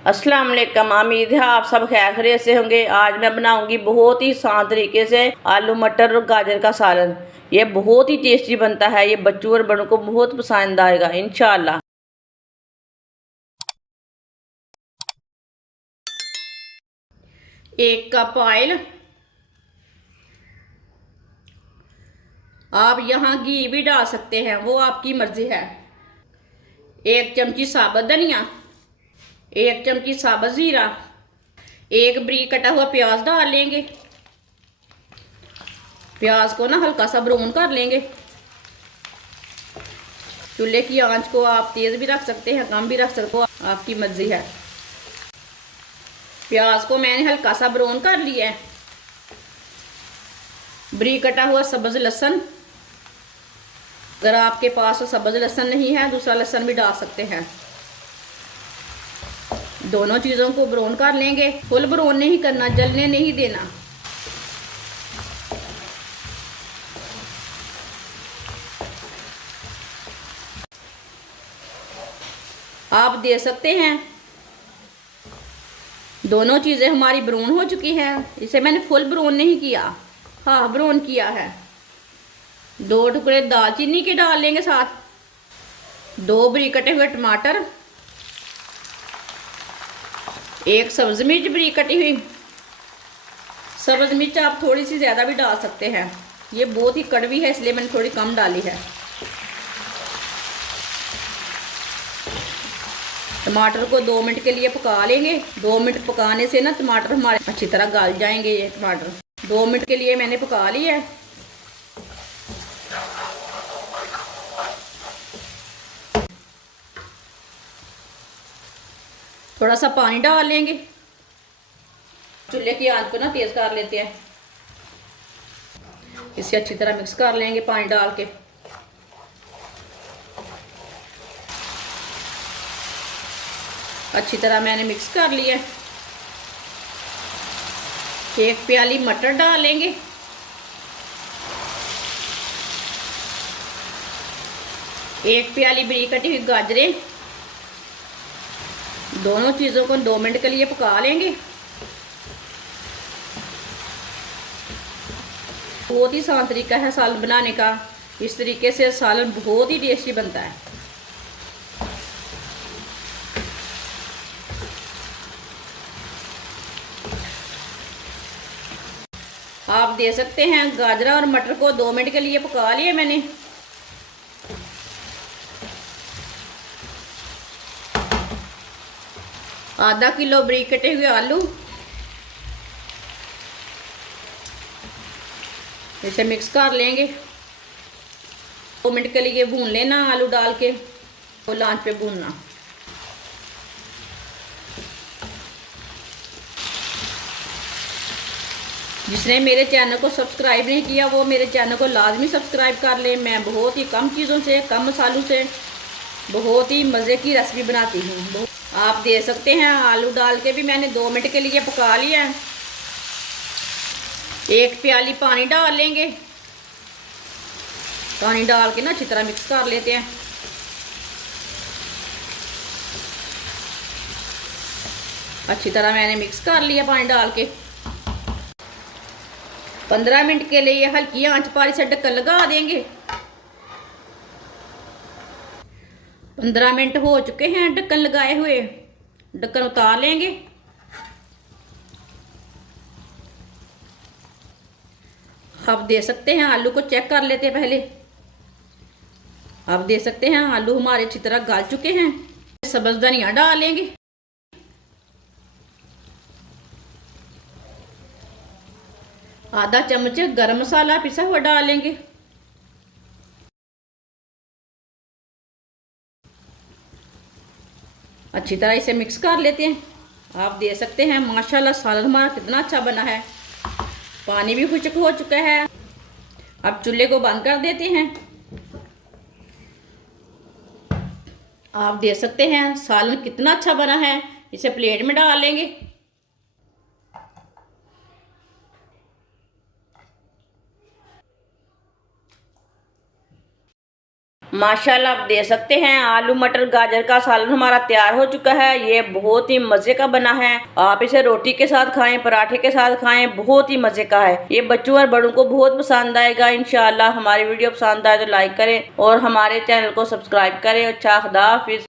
अस्सलाम वालेकुम। उम्मीद है आप सब खैरियत से होंगे। आज मैं बनाऊंगी बहुत ही आसान तरीके से आलू मटर और गाजर का सालन। ये बहुत ही टेस्टी बनता है। ये बच्चों और बड़ों को बहुत पसंद आएगा इंशाल्लाह। एक कप ऑयल, आप यहाँ घी भी डाल सकते हैं, वो आपकी मर्जी है। एक चमची साबुत धनिया, एक चमची साबुत जीरा, एक बारीक कटा हुआ प्याज डाल लेंगे। प्याज को ना हल्का सा ब्राउन कर लेंगे। चूल्हे की आंच को आप तेज भी रख सकते हैं, कम भी रख सकते हो, आपकी मर्जी है। प्याज को मैंने हल्का सा ब्राउन कर लिया है। बारीक कटा हुआ सब्ज लहसुन, अगर आपके पास सब्ज लहसुन नहीं है दूसरा लहसुन भी डाल सकते हैं। दोनों चीज़ों को ब्राउन कर लेंगे। फुल ब्राउन नहीं करना, जलने नहीं देना। आप दे सकते हैं। दोनों चीज़ें हमारी ब्राउन हो चुकी हैं। इसे मैंने फुल ब्राउन नहीं किया, हाँ ब्राउन किया है। 2 टुकड़े दालचीनी के डाल लेंगे, साथ 2 बारीक कटे हुए टमाटर, 1 सब्ज मिर्च बारीक कटी हुई। सब्ज मिर्च आप थोड़ी सी ज़्यादा भी डाल सकते हैं, ये बहुत ही कड़वी है इसलिए मैंने थोड़ी कम डाली है। टमाटर को 2 मिनट के लिए पका लेंगे। 2 मिनट पकाने से ना टमाटर हमारे अच्छी तरह गल जाएंगे। ये टमाटर 2 मिनट के लिए मैंने पका लिया है। थोड़ा सा पानी डाल लेंगे। चूल्हे की आंच को ना तेज कर लेते हैं। इसे अच्छी तरह मिक्स कर लेंगे पानी डाल के। अच्छी तरह मैंने मिक्स कर लिया। 1 प्याली मटर डाल लेंगे। 1 प्याली बारीक कटी हुई गाजरें। दोनों चीज़ों को 2 मिनट के लिए पका लेंगे। बहुत ही आसान तरीका है सालन बनाने का। इस तरीके से सालन बहुत ही टेस्टी बनता है। आप दे सकते हैं। गाजरा और मटर को 2 मिनट के लिए पका लिए मैंने। आधा किलो बारीक कटे हुए आलू, इसे मिक्स कर लेंगे। 2 मिनट के लिए भून लेना आलू डाल के, तो लांच पे भूनना। जिसने मेरे चैनल को सब्सक्राइब नहीं किया वो मेरे चैनल को लाजमी सब्सक्राइब कर ले। मैं बहुत ही कम चीज़ों से, कम मसालों से बहुत ही मज़े की रेसिपी बनाती हूँ। आप दे सकते हैं। आलू डाल के भी मैंने 2 मिनट के लिए पका लिया है। 1 प्याली पानी डाल लेंगे। पानी डाल के ना अच्छी तरह मिक्स कर लेते हैं। अच्छी तरह मैंने मिक्स कर लिया पानी डाल के। 15 मिनट के लिए हल्की आंच पर इसे ढक्कन लगा देंगे। 15 मिनट हो चुके हैं ढक्कन लगाए हुए। ढक्कन उतार लेंगे। आप दे सकते हैं। आलू को चेक कर लेते हैं पहले। आप दे सकते हैं आलू हमारे अच्छी तरह गल चुके हैं। सब्ज धनिया डाल लेंगे। आधा चम्मच गरम मसाला पिसा हुआ डाल लेंगे। अच्छी तरह इसे मिक्स कर लेते हैं। आप दे सकते हैं। माशाल्लाह सालन हमारा कितना अच्छा बना है। पानी भी खुश्क हो चुका है। अब चूल्हे को बंद कर देते हैं। आप दे सकते हैं सालन कितना अच्छा बना है। इसे प्लेट में डाल लेंगे। माशाल्लाह आप देख सकते हैं आलू मटर गाजर का सालन हमारा तैयार हो चुका है। ये बहुत ही मजे का बना है। आप इसे रोटी के साथ खाएं, पराठे के साथ खाएं, बहुत ही मजे का है। ये बच्चों और बड़ों को बहुत पसंद आएगा इंशाल्लाह। हमारी वीडियो पसंद आए तो लाइक करें और हमारे चैनल को सब्सक्राइब करें। अच्छा, खुदा हाफिज।